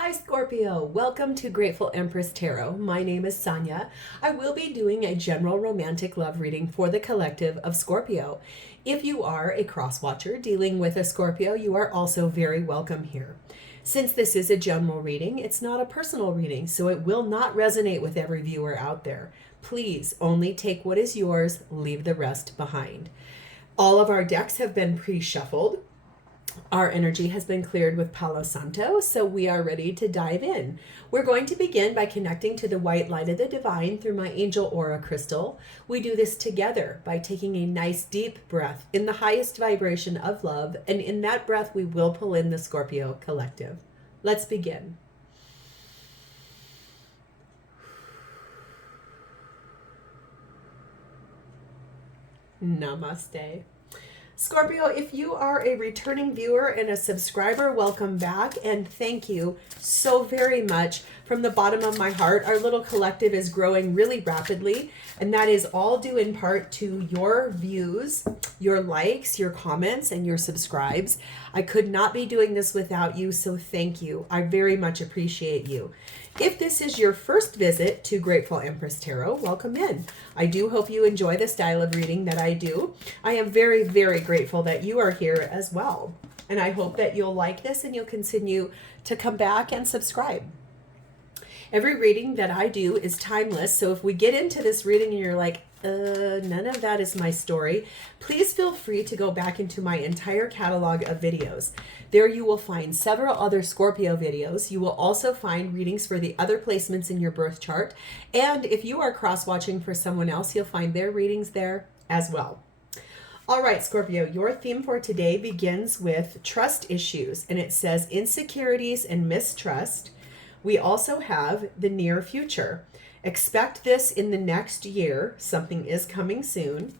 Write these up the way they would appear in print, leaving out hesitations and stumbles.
Hi Scorpio, welcome to Grateful Empress Tarot. My name is Sonia. I will be doing a general romantic love reading for the collective of Scorpio. If you are a cross watcher dealing with a Scorpio, you are also very welcome here. Since this is a general reading, it's not a personal reading, so it will not resonate with every viewer out there. Please only take what is yours, leave the rest behind. All of our decks have been pre-shuffled. Our energy has been cleared with Palo Santo, so we are ready to dive in. We're going to begin by connecting to the white light of the divine through my angel aura crystal. We do this together by taking a nice deep breath in the highest vibration of love, and in that breath we will pull in the Scorpio collective. Let's begin. Namaste. Scorpio, if you are a returning viewer and a subscriber, welcome back and thank you so very much from the bottom of my heart. Our little collective is growing really rapidly, and that is all due in part to your views, your likes, your comments, and your subscribes. I could not be doing this without you, so thank you. I very much appreciate you. If this is your first visit to Grateful Empress Tarot, welcome in. I do hope you enjoy the style of reading that I do. I am very, very grateful that you are here as well. And I hope that you'll like this and you'll continue to come back and subscribe. Every reading that I do is timeless. So if we get into this reading and you're like, none of that is my story, please feel free to go back into my entire catalog of videos. There you will find several other Scorpio videos. You will also find readings for the other placements in your birth chart. And if you are cross-watching for someone else, you'll find their readings there as well. All right, Scorpio, your theme for today begins with trust issues, and it says insecurities and mistrust. We also have the near future. Expect this in the next year. Something is coming soon.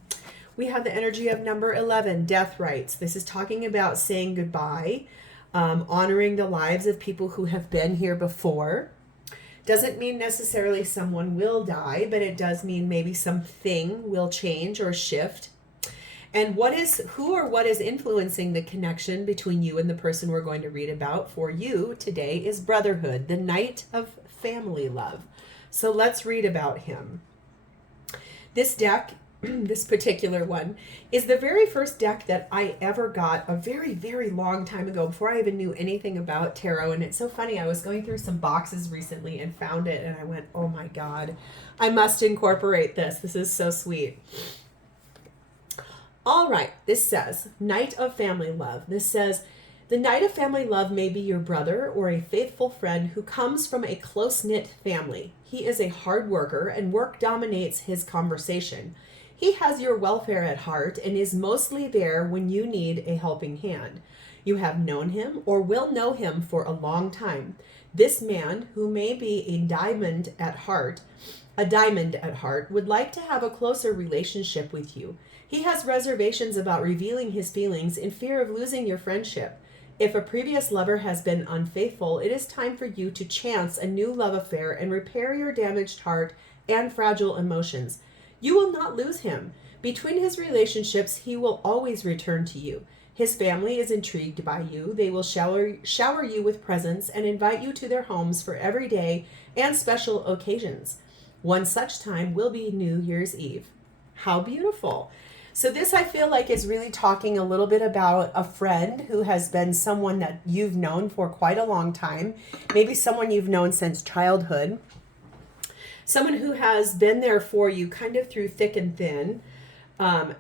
We have the energy of number 11, death rites. This is talking about saying goodbye, honoring the lives of people who have been here before. Doesn't mean necessarily someone will die, but it does mean maybe something will change or shift. And who or what is influencing the connection between you and the person we're going to read about for you today is brotherhood, the Knight of Family Love. So let's read about him. This deck, this particular one, is the very first deck that I ever got a very, very long time ago before I even knew anything about tarot. And it's so funny, I was going through some boxes recently and found it and I went, oh my God, I must incorporate this. This is so sweet. All right, this says, Knight of Family Love. This says, the Knight of Family Love may be your brother or a faithful friend who comes from a close-knit family. He is a hard worker and work dominates his conversation. He has your welfare at heart and is mostly there when you need a helping hand. You have known him or will know him for a long time. This man, who may be a diamond at heart, would like to have a closer relationship with you. He has reservations about revealing his feelings in fear of losing your friendship. If a previous lover has been unfaithful, it is time for you to chance a new love affair and repair your damaged heart and fragile emotions. You will not lose him. Between his relationships, he will always return to you. His family is intrigued by you. They will shower you with presents and invite you to their homes for everyday and special occasions. One such time will be New Year's Eve. How beautiful. So this, I feel like, is really talking a little bit about a friend who has been someone that you've known for quite a long time, maybe someone you've known since childhood, someone who has been there for you kind of through thick and thin.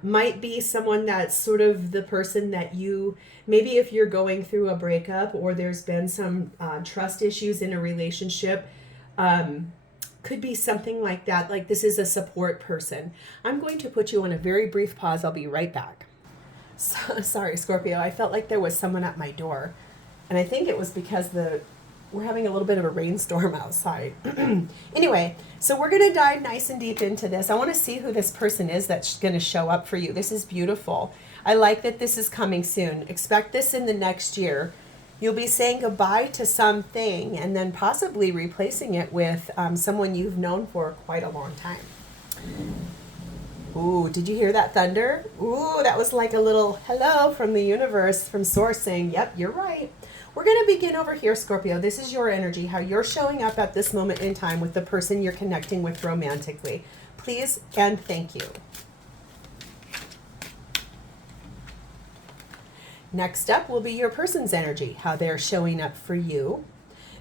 Might be someone that's sort of the person that you, maybe if you're going through a breakup or there's been some trust issues in a relationship, could be something like that. Like this is a support person. I'm going to put you on a very brief pause. I'll be right back. Sorry, Scorpio. I felt like there was someone at my door. And I think it was because we're having a little bit of a rainstorm outside. Anyway, so we're going to dive nice and deep into this. I want to see who this person is that's going to show up for you. This is beautiful. I like that this is coming soon. Expect this in the next year. You'll be saying goodbye to something and then possibly replacing it with someone you've known for quite a long time. Ooh, did you hear that thunder? Ooh, that was like a little hello from the universe, from Source saying, yep, you're right. We're going to begin over here, Scorpio. This is your energy, how you're showing up at this moment in time with the person you're connecting with romantically. Please and thank you. Next up will be your person's energy, how they're showing up for you.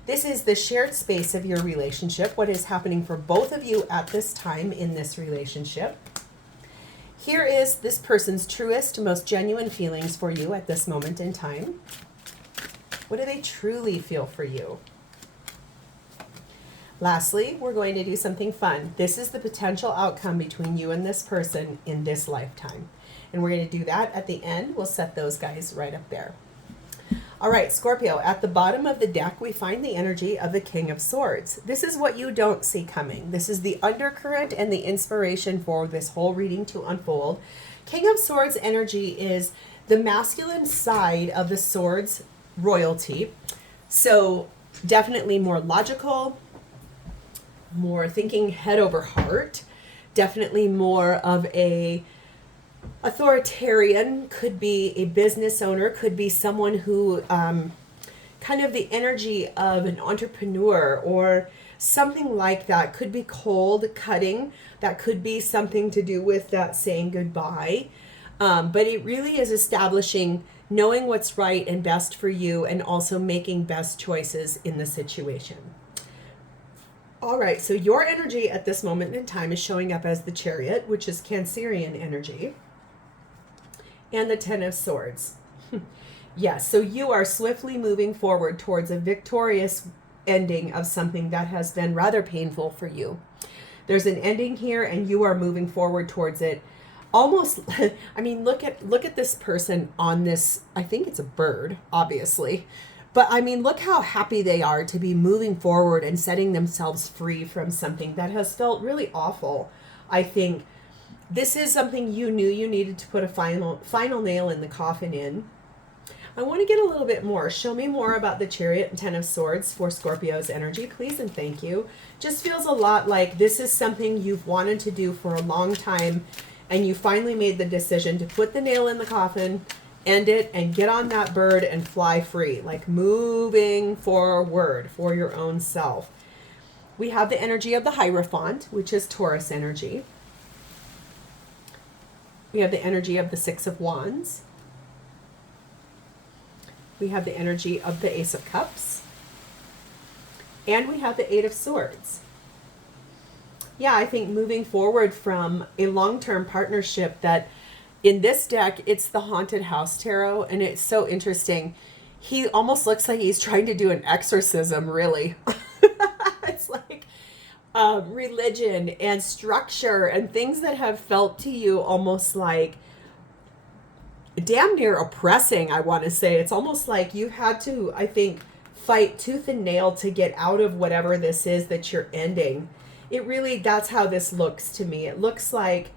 This is the shared space of your relationship, what is happening for both of you at this time in this relationship. Here is this person's truest, most genuine feelings for you at this moment in time. What do they truly feel for you? Lastly, we're going to do something fun. This is the potential outcome between you and this person in this lifetime. And we're going to do that at the end. We'll set those guys right up there. All right, Scorpio, at the bottom of the deck, we find the energy of the King of Swords. This is what you don't see coming. This is the undercurrent and the inspiration for this whole reading to unfold. King of Swords energy is the masculine side of the swords royalty. So definitely more logical, more thinking head over heart, definitely more of a authoritarian, could be a business owner, could be someone who kind of the energy of an entrepreneur or something like that. Could be cold, cutting. That could be something to do with that saying goodbye. But it really is establishing knowing what's right and best for you and also making best choices in the situation. All right, so your energy at this moment in time is showing up as the Chariot, which is Cancerian energy, and the Ten of Swords. Yes, so you are swiftly moving forward towards a victorious ending of something that has been rather painful for you. There's an ending here and you are moving forward towards it. Almost, I mean, look at this person on this, I think it's a bird, obviously. But I mean, look how happy they are to be moving forward and setting themselves free from something that has felt really awful. I think this is something you knew you needed to put a final nail in the coffin in. I want to get a little bit more. Show me more about the Chariot and Ten of Swords for Scorpio's energy, please and thank you. Just feels a lot like this is something you've wanted to do for a long time, and you finally made the decision to put the nail in the coffin, end it, and get on that bird and fly free, like moving forward for your own self. We have the energy of the Hierophant, which is Taurus energy. We have the energy of the Six of Wands. We have the energy of the Ace of Cups. And we have the Eight of Swords. Yeah, I think moving forward from a long-term partnership that in this deck, it's the Haunted House Tarot, and it's so interesting. He almost looks like he's trying to do an exorcism, really. It's like religion and structure and things that have felt to you almost like damn near oppressing, I want to say. It's almost like you had to, I think, fight tooth and nail to get out of whatever this is that you're ending. It really, that's how this looks to me. It looks like,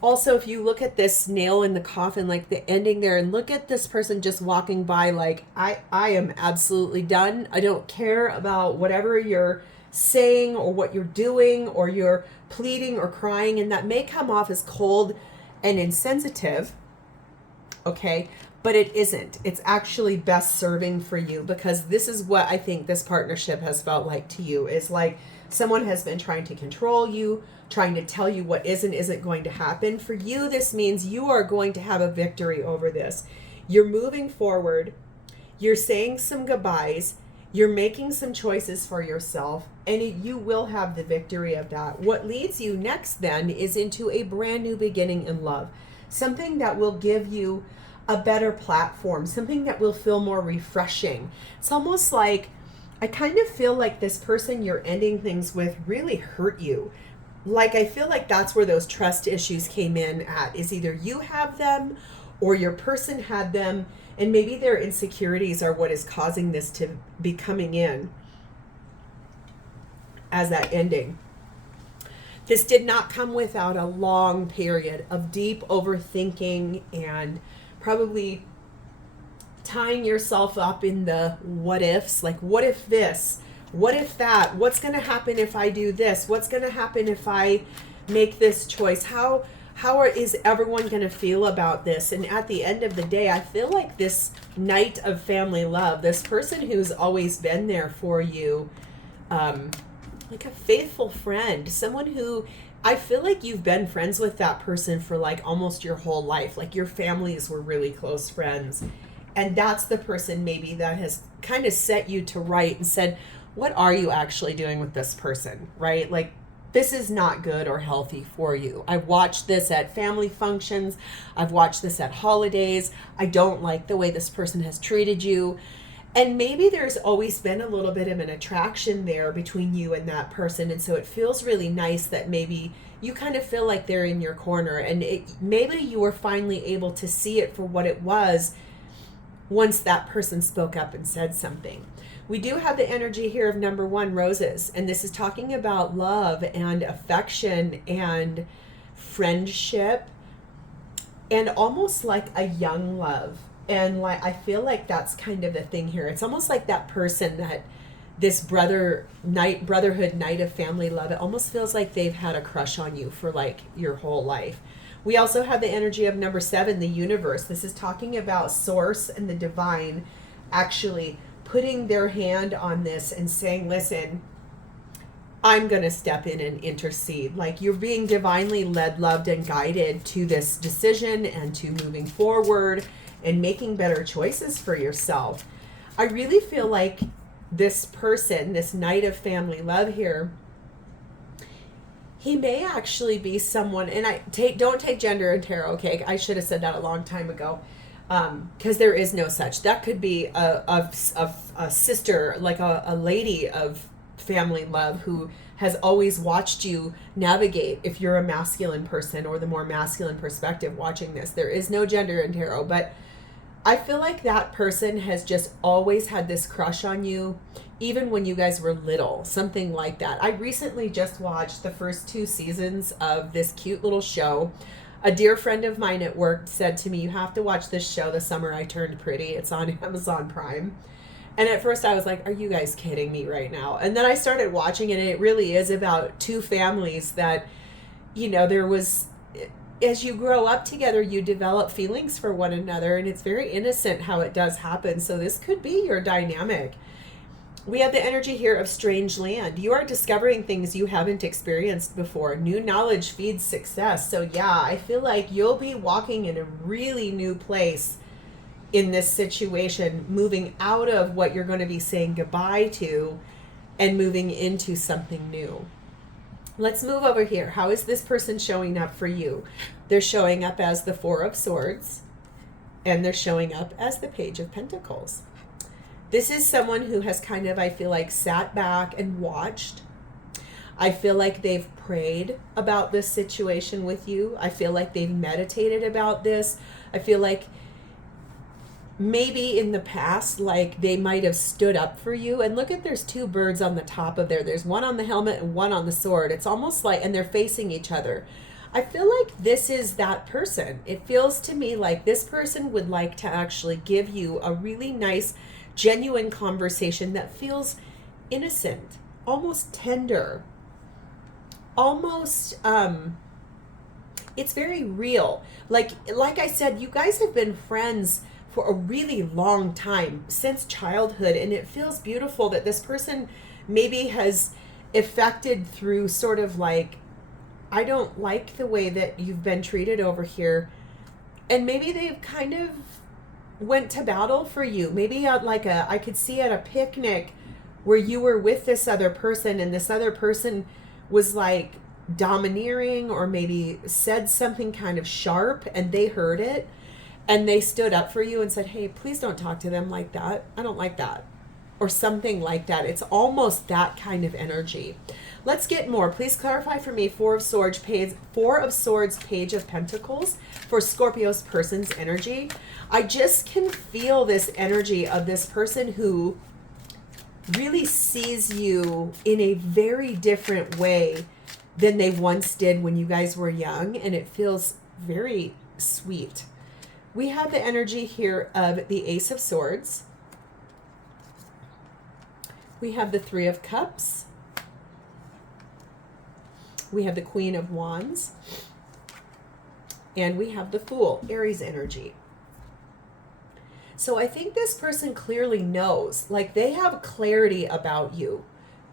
also, if you look at this nail in the coffin, like the ending there, and look at this person just walking by like, I am absolutely done. I don't care about whatever you're saying or what you're doing or you're pleading or crying. And that may come off as cold and insensitive, okay? But it isn't. It's actually best serving for you, because this is what I think this partnership has felt like to you, is like someone has been trying to control you, trying to tell you what is and isn't going to happen. For you, this means you are going to have a victory over this. You're moving forward. You're saying some goodbyes. You're making some choices for yourself, and you will have the victory of that. What leads you next then is into a brand new beginning in love. Something that will give you a better platform, something that will feel more refreshing. It's almost like, I kind of feel like this person you're ending things with really hurt you. Like, I feel like that's where those trust issues came in at, is either you have them or your person had them, and maybe their insecurities are what is causing this to be coming in as that ending. This did not come without a long period of deep overthinking and probably tying yourself up in the what ifs, like what if this, what if that, what's going to happen if I do this, what's going to happen if I make this choice, how is everyone going to feel about this? And at the end of the day, I feel like this knight of family love, this person who's always been there for you, like a faithful friend, someone who I feel like you've been friends with that person for like almost your whole life. Like your families were really close friends. And that's the person maybe that has kind of set you to right and said, what are you actually doing with this person, right? Like, this is not good or healthy for you. I've watched this at family functions. I've watched this at holidays. I don't like the way this person has treated you. And maybe there's always been a little bit of an attraction there between you and that person. And so it feels really nice that maybe you kind of feel like they're in your corner. And maybe you were finally able to see it for what it was once that person spoke up and said something. We do have the energy here of number 1, roses. And this is talking about love and affection and friendship and almost like a young love. And like, I feel like that's kind of the thing here. It's almost like that person that this brotherhood night of family love, it almost feels like they've had a crush on you for like your whole life. We also have the energy of number 7, the universe. This is talking about source and the divine actually putting their hand on this and saying, listen, I'm going to step in and intercede. Like you're being divinely led, loved, and guided to this decision and to moving forward and making better choices for yourself. I really feel like this person, this knight of family love here, he may actually be someone, and don't take gender in tarot, okay? I should have said that a long time ago. Because there is no such. That could be a sister, like a lady of family love who has always watched you navigate if you're a masculine person or the more masculine perspective watching this. There is no gender in tarot, but I feel like that person has just always had this crush on you, even when you guys were little, something like that. I recently just watched the first 2 seasons of this cute little show. A dear friend of mine at work said to me, you have to watch this show, The Summer I Turned Pretty. It's on Amazon Prime. And at first I was like, are you guys kidding me right now? And then I started watching it, and it really is about 2 families that, you know, there was, as you grow up together, you develop feelings for one another, and it's very innocent how it does happen. So this could be your dynamic. We have the energy here of strange land. You are discovering things you haven't experienced before. New knowledge feeds success. So yeah, I feel like you'll be walking in a really new place in this situation, moving out of what you're going to be saying goodbye to and moving into something new. Let's move over here. How is this person showing up for you? They're showing up as the 4 of Swords, and they're showing up as the Page of Pentacles. This is someone who has kind of, I feel like, sat back and watched. I feel like they've prayed about this situation with you. I feel like they've meditated about this. I feel like maybe in the past, like they might have stood up for you. And look at, there's 2 birds on the top of there. There's one on the helmet and one on the sword. It's almost like, and they're facing each other. I feel like this is that person. It feels to me like this person would like to actually give you a really nice, genuine conversation that feels innocent, almost tender, almost it's very real. Like I said, you guys have been friends for a really long time, since childhood, and it feels beautiful that this person maybe has affected through sort of like, I don't like the way that you've been treated over here, and maybe they've kind of went to battle for you. Maybe at like I could see at a picnic where you were with this other person, and this other person was like domineering or maybe said something kind of sharp, and they heard it and they stood up for you and said, hey, please don't talk to them like that. I don't like that. Or something like that. It's almost that kind of energy. Let's get more. Please clarify for me 4 of Swords, Page of Pentacles for Scorpio's person's energy. I just can feel this energy of this person who really sees you in a very different way than they once did when you guys were young, and it feels very sweet. We have the energy here of the Ace of Swords. We have the 3 of Cups. We have the Queen of Wands. And we have the Fool, Aries energy. So I think this person clearly knows, like they have clarity about you.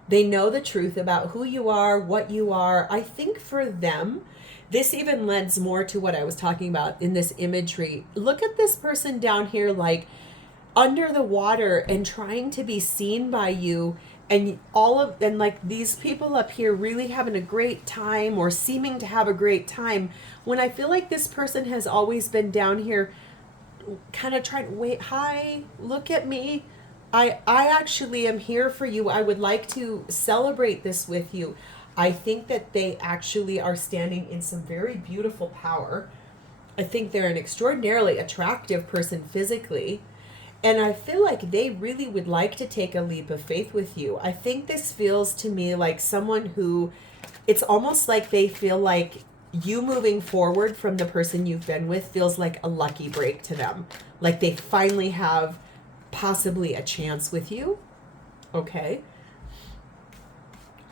They know the truth about who you are, what you are. I think for them, this even lends more to what I was talking about in this imagery. Look at this person down here, like under the water and trying to be seen by you, and like these people up here really having a great time or seeming to have a great time, when I feel like this person has always been down here kind of trying to wait. Hi, look at me. I actually am here for you. I would like to celebrate this with you. I think that they actually are standing in some very beautiful power. I think they're an extraordinarily attractive person physically. And I feel like they really would like to take a leap of faith with you. I think this feels to me like someone who, it's almost like they feel like you moving forward from the person you've been with feels like a lucky break to them. Like they finally have possibly a chance with you. Okay.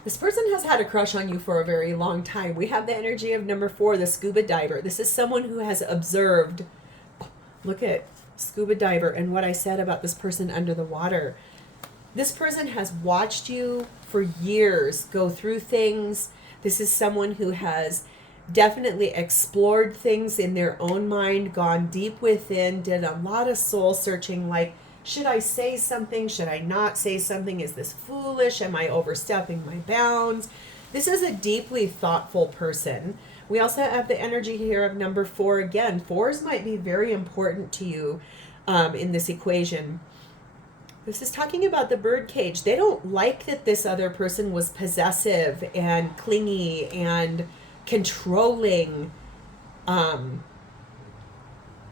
This person has had a crush on you for a very long time. We have the energy of number 4, the scuba diver. This is someone who has observed. Look at scuba diver and what I said about this person under the water. This person has watched you for years go through things. This is someone who has definitely explored things in their own mind, gone deep within, did a lot of soul searching, like, should I say something? Should I not say something? Is this foolish? Am I overstepping my bounds? This is a deeply thoughtful person. We also have the energy here of number 4 again. 4s might be very important to you in this equation. This is talking about the bird cage. They don't like that this other person was possessive and clingy and controlling.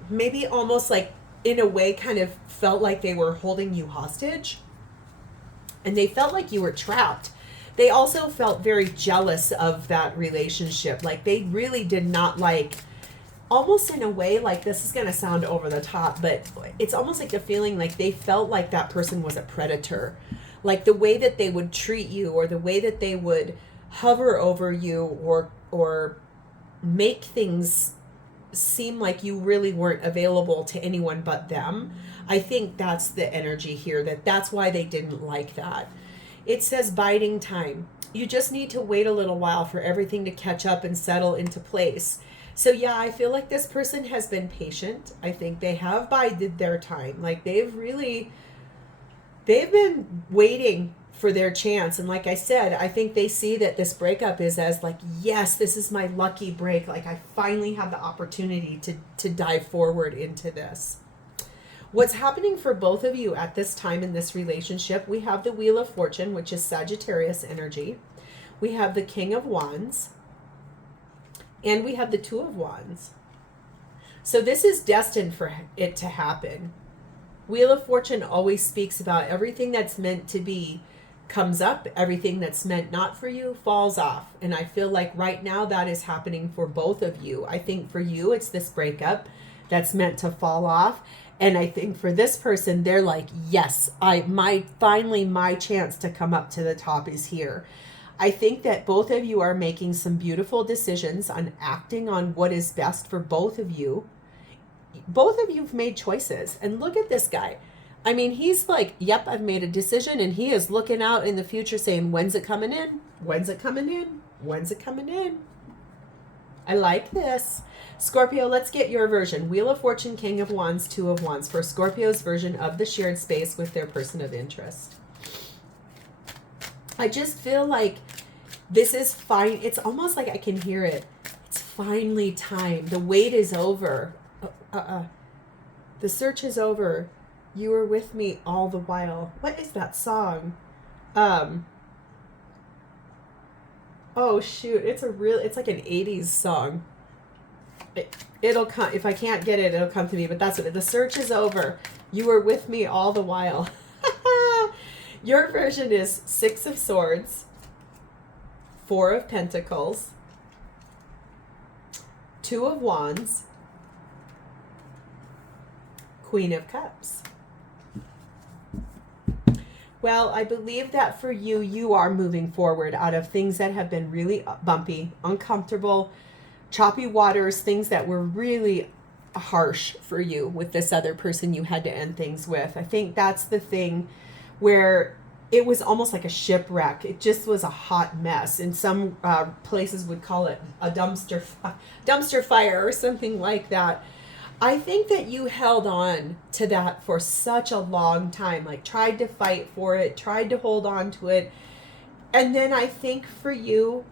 Maybe almost like, in a way, kind of felt like they were holding you hostage. And they felt like you were trapped. They also felt very jealous of that relationship. Like they really did not like, almost in a way, like this is going to sound over the top, but it's almost like the feeling like they felt like that person was a predator. Like the way that they would treat you, or the way that they would hover over you, or make things seem like you really weren't available to anyone but them. I think that's the energy here, that's why they didn't like that. It says biding time. You just need to wait a little while for everything to catch up and settle into place. So yeah, I feel like this person has been patient. I think they have bided their time. Like they've been waiting for their chance. And like I said, I think they see that this breakup is as like, yes, this is my lucky break. Like I finally have the opportunity to dive forward into this. What's happening for both of you at this time in this relationship, we have the Wheel of Fortune, which is Sagittarius energy. We have the King of Wands. And we have the Two of Wands. So this is destined for it to happen. Wheel of Fortune always speaks about everything that's meant to be comes up, everything that's meant not for you falls off. And I feel like right now that is happening for both of you. I think for you, it's this breakup that's meant to fall off. And I think for this person, they're like, yes, finally my chance to come up to the top is here. I think that both of you are making some beautiful decisions on acting on what is best for both of you. Both of you've made choices. And look at this guy. I mean, he's like, yep, I've made a decision. And he is looking out in the future saying, when's it coming in? When's it coming in? When's it coming in? I like this. Scorpio, let's get your version. Wheel of Fortune, King of Wands, Two of Wands for Scorpio's version of the shared space with their person of interest. I just feel like this is fine. It's almost like I can hear it. It's finally time. The wait is over. The search is over. You were with me all the while. What is that song? Oh shoot, it's like an 80s song. It'll come, if I can't get it, it'll come to me, but that's what the search is over. You were with me all the while. Your version is 6 of Swords, 4 of Pentacles, 2 of Wands, Queen of Cups. Well, I believe that for you, you are moving forward out of things that have been really bumpy, uncomfortable, choppy waters, things that were really harsh for you with this other person you had to end things with. I think that's the thing where it was almost like a shipwreck. It just was a hot mess. In some places would call it a dumpster fire or something like that. I think that you held on to that for such a long time, like tried to fight for it, tried to hold on to it. And then I think for you,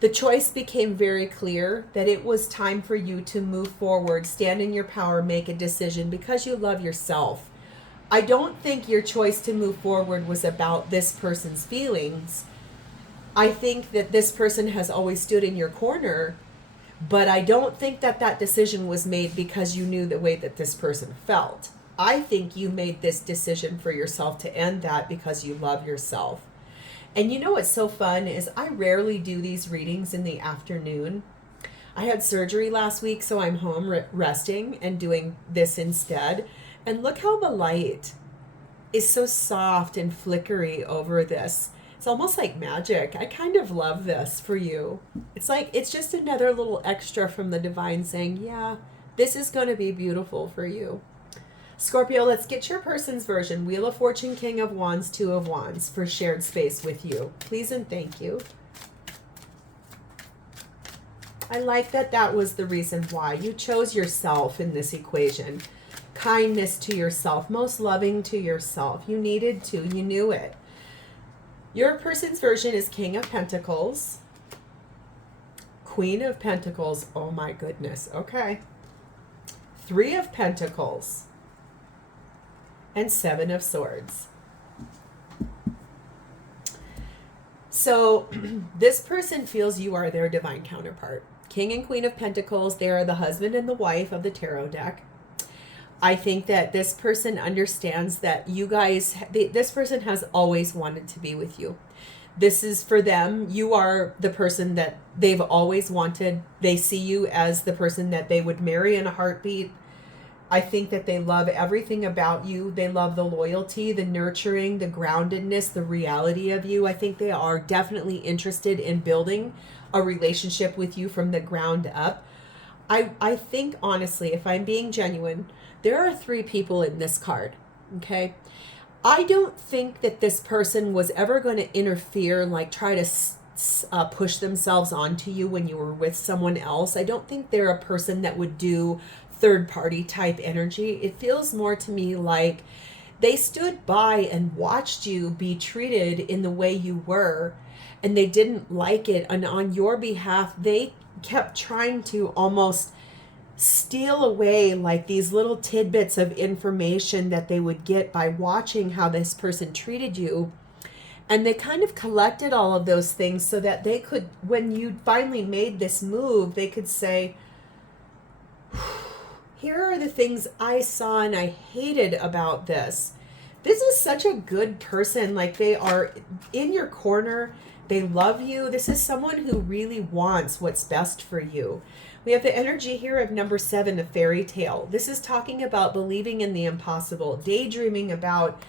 the choice became very clear that it was time for you to move forward, stand in your power, make a decision because you love yourself. I don't think your choice to move forward was about this person's feelings. I think that this person has always stood in your corner, but I don't think that that decision was made because you knew the way that this person felt. I think you made this decision for yourself to end that because you love yourself. And you know what's so fun is I rarely do these readings in the afternoon. I had surgery last week, so I'm home resting and doing this instead. And look how the light is so soft and flickery over this. It's almost like magic. I kind of love this for you. It's like, it's just another little extra from the divine saying, yeah, this is going to be beautiful for you. Scorpio, let's get your person's version. Wheel of Fortune, King of Wands, Two of Wands for shared space with you. Please and thank you. I like that that was the reason why. You chose yourself in this equation. Kindness to yourself, most loving to yourself. You needed to, you knew it. Your person's version is King of Pentacles, Queen of Pentacles. Oh my goodness. Okay. Three of Pentacles and Seven of Swords. So this person feels you are their divine counterpart. King and Queen of Pentacles, they are the husband and the wife of the tarot deck. I think that this person understands that you guys, this person has always wanted to be with you. This is for them. You are the person that they've always wanted. They see you as the person that they would marry in a heartbeat. I think that they love everything about you. They love the loyalty, the nurturing, the groundedness, the reality of you. I think they are definitely interested in building a relationship with you from the ground up. I think, honestly, if I'm being genuine, there are three people in this card, okay? I don't think that this person was ever going to interfere and like try to push themselves onto you when you were with someone else. I don't think they're a person that would do third-party type energy. It feels more to me like they stood by and watched you be treated in the way you were, and they didn't like it. And on your behalf, they kept trying to almost steal away like these little tidbits of information that they would get by watching how this person treated you. And they kind of collected all of those things so that they could, when you finally made this move, they could say, here are the things I saw and I hated about this. This is such a good person. Like, they are in your corner. They love you. This is someone who really wants what's best for you. We have the energy here of number 7, a fairy tale. This is talking about believing in the impossible, daydreaming about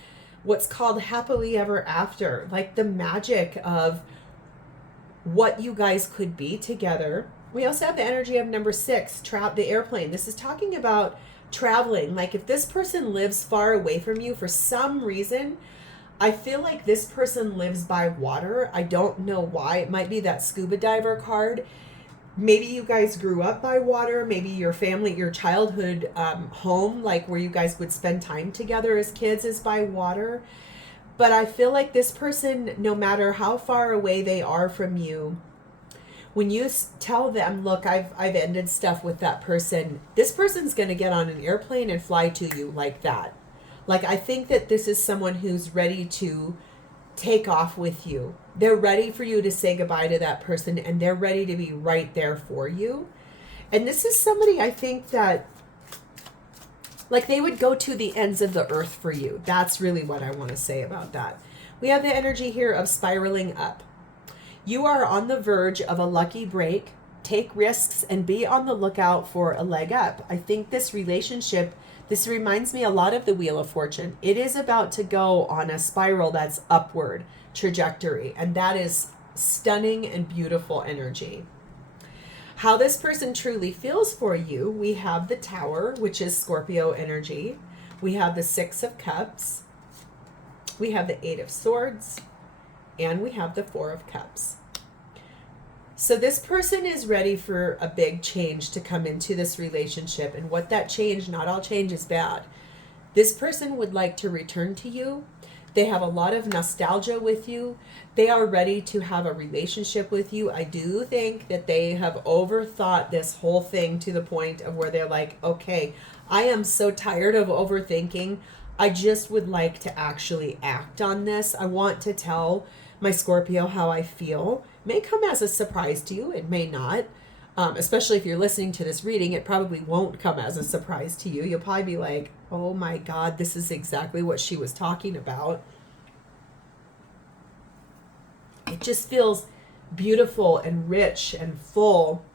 what's called happily ever after, like the magic of what you guys could be together. We also have the energy of number 6, the airplane. This is talking about traveling. Like, if this person lives far away from you for some reason, I feel like this person lives by water. I don't know why. It might be that scuba diver card. Maybe you guys grew up by water. Maybe your family, your childhood home, like where you guys would spend time together as kids, is by water. But I feel like this person, no matter how far away they are from you, when you tell them, look, I've ended stuff with that person, this person's going to get on an airplane and fly to you like that. Like, I think that this is someone who's ready to take off with you. They're ready for you to say goodbye to that person, and they're ready to be right there for you. And this is somebody, I think, that, like, they would go to the ends of the earth for you. That's really what I want to say about that. We have the energy here of spiraling up. You are on the verge of a lucky break. Take risks and be on the lookout for a leg up. I think this relationship, this reminds me a lot of the Wheel of Fortune. It is about to go on a spiral that's upward trajectory, and that is stunning and beautiful energy. How this person truly feels for you, we have the Tower, which is Scorpio energy. We have the Six of Cups. We have the Eight of Swords. And we have the Four of Cups. So this person is ready for a big change to come into this relationship. And what that change, not all change is bad. This person would like to return to you. They have a lot of nostalgia with you. They are ready to have a relationship with you. I do think that they have overthought this whole thing to the point of where they're like, okay, I am so tired of overthinking. I just would like to actually act on this. I want to tell my Scorpio how I feel. It may come as a surprise to you. It may not. Especially if you're listening to this reading, it probably won't come as a surprise to you. You'll probably be like, oh my God, this is exactly what she was talking about. It just feels beautiful and rich and full.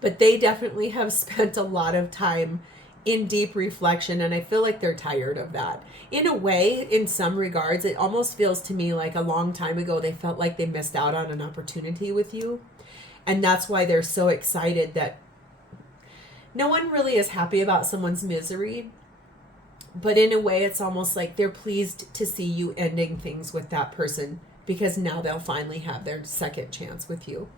But they definitely have spent a lot of time in deep reflection, and I feel like they're tired of that. In a way, in some regards, it almost feels to me like a long time ago they felt like they missed out on an opportunity with you. And that's why they're so excited that no one really is happy about someone's misery. But in a way, it's almost like they're pleased to see you ending things with that person, because now they'll finally have their second chance with you.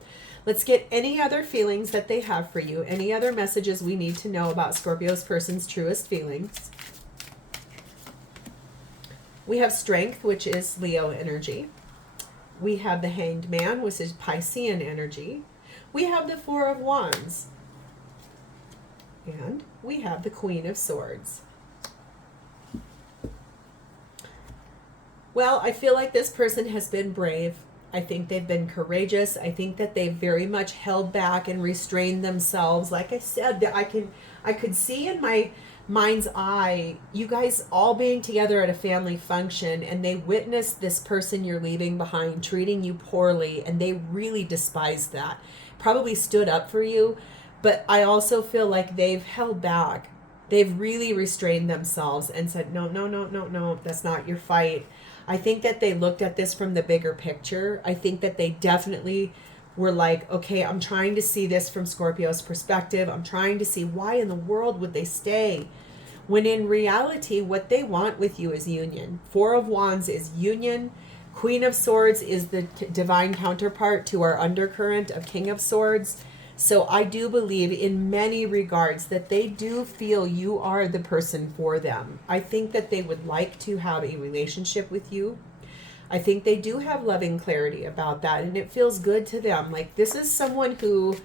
Let's get any other feelings that they have for you. Any other messages we need to know about Scorpio's person's truest feelings. We have Strength, which is Leo energy. We have the Hanged Man, which is Piscean energy. We have the Four of Wands. And we have the Queen of Swords. Well, I feel like this person has been brave. I think they've been courageous. I think that they've very much held back and restrained themselves. Like I said, that I could see in my mind's eye you guys all being together at a family function, and they witnessed this person you're leaving behind treating you poorly, and they really despised that. Probably stood up for you, but I also feel like they've held back. They've really restrained themselves and said, no, that's not your fight. I think that they looked at this from the bigger picture. I think that they definitely were like, okay, I'm trying to see this from Scorpio's perspective. I'm trying to see why in the world would they stay? When in reality, what they want with you is union. Four of Wands is union. Queen of Swords is the divine counterpart to our undercurrent of King of Swords. So I do believe in many regards that they do feel you are the person for them. I think that they would like to have a relationship with you. I think they do have loving clarity about that, and it feels good to them. Like, this is someone who,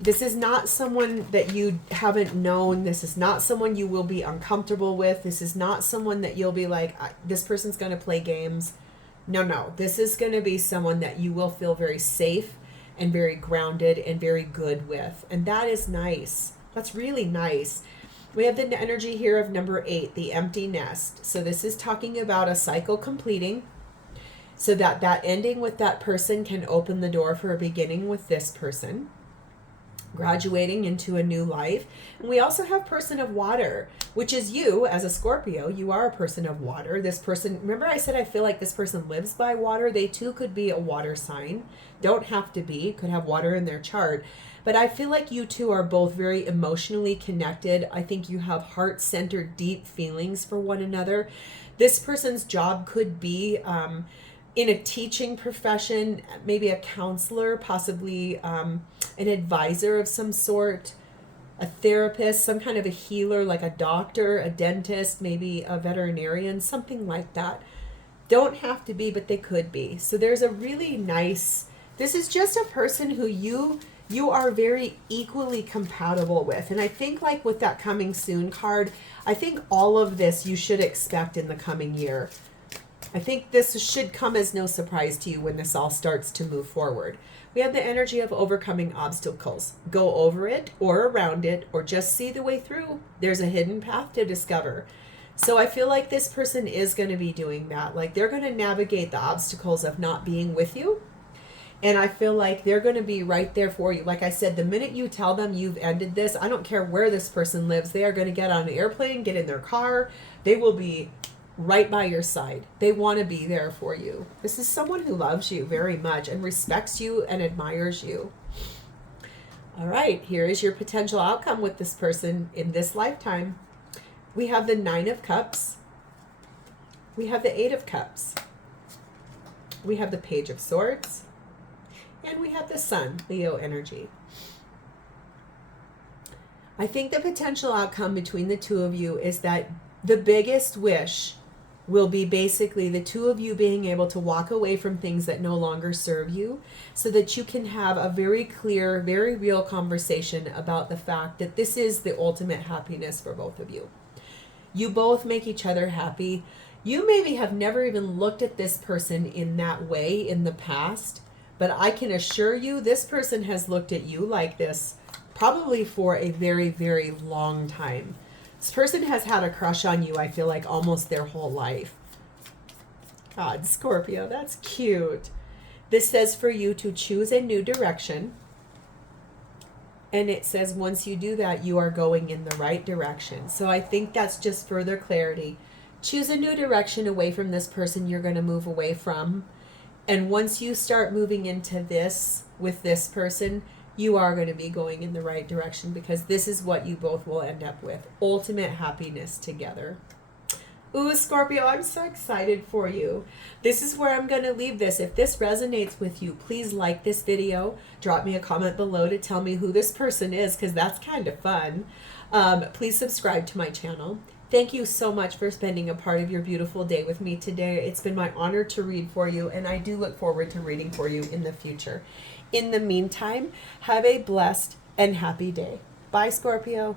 this is not someone that you haven't known. This is not someone you will be uncomfortable with. This is not someone that you'll be like, this person's going to play games. No. This is going to be someone that you will feel very safe and very grounded and very good with. And that is nice. That's really nice. We have the energy here of number 8, the empty nest. So this is talking about a cycle completing, so that ending with that person can open the door for a beginning with this person, graduating into a new life. And we also have person of water, which is you as a Scorpio. You are a person of water. This person, remember I said I feel like this person lives by water. They too could be a water sign. Don't have to be, could have water in their chart. But I feel like you two are both very emotionally connected. I think you have heart-centered, deep feelings for one another. This person's job could be in a teaching profession, maybe a counselor, possibly an advisor of some sort, a therapist, some kind of a healer, like a doctor, a dentist, maybe a veterinarian, something like that. Don't have to be, but they could be. So there's a really nice, this is just a person who you are very equally compatible with. And I think, like with that coming soon card, I think all of this you should expect in the coming year. I think this should come as no surprise to you when this all starts to move forward. We have the energy of overcoming obstacles. Go over it or around it, or just see the way through. There's a hidden path to discover. So I feel like this person is going to be doing that. Like, they're going to navigate the obstacles of not being with you. And I feel like they're going to be right there for you. Like I said, the minute you tell them you've ended this, I don't care where this person lives, they are going to get on an airplane, get in their car. They will be right by your side. They want to be there for you. This is someone who loves you very much and respects you and admires you. All right, here is your potential outcome with this person in this lifetime. We have the Nine of Cups. We have the Eight of Cups. We have the Page of Swords. And we have the Sun, Leo energy. I think the potential outcome between the two of you is that the biggest wish will be basically the two of you being able to walk away from things that no longer serve you, so that you can have a very clear, very real conversation about the fact that this is the ultimate happiness for both of you. You both make each other happy. You maybe have never even looked at this person in that way in the past, but I can assure you this person has looked at you like this probably for a very, very long time. This person has had a crush on you, I feel like, almost their whole life. God, Scorpio, that's cute. This says for you to choose a new direction. And it says once you do that, you are going in the right direction. So I think that's just further clarity. Choose a new direction away from this person you're going to move away from. And once you start moving into this with this person, you are going to be going in the right direction, because this is what you both will end up with. Ultimate happiness together. Ooh, Scorpio, I'm so excited for you. This is where I'm going to leave this. If this resonates with you, please like this video. Drop me a comment below to tell me who this person is, because that's kind of fun. Please subscribe to my channel. Thank you so much for spending a part of your beautiful day with me today. It's been my honor to read for you, and I do look forward to reading for you in the future. In the meantime, have a blessed and happy day. Bye, Scorpio.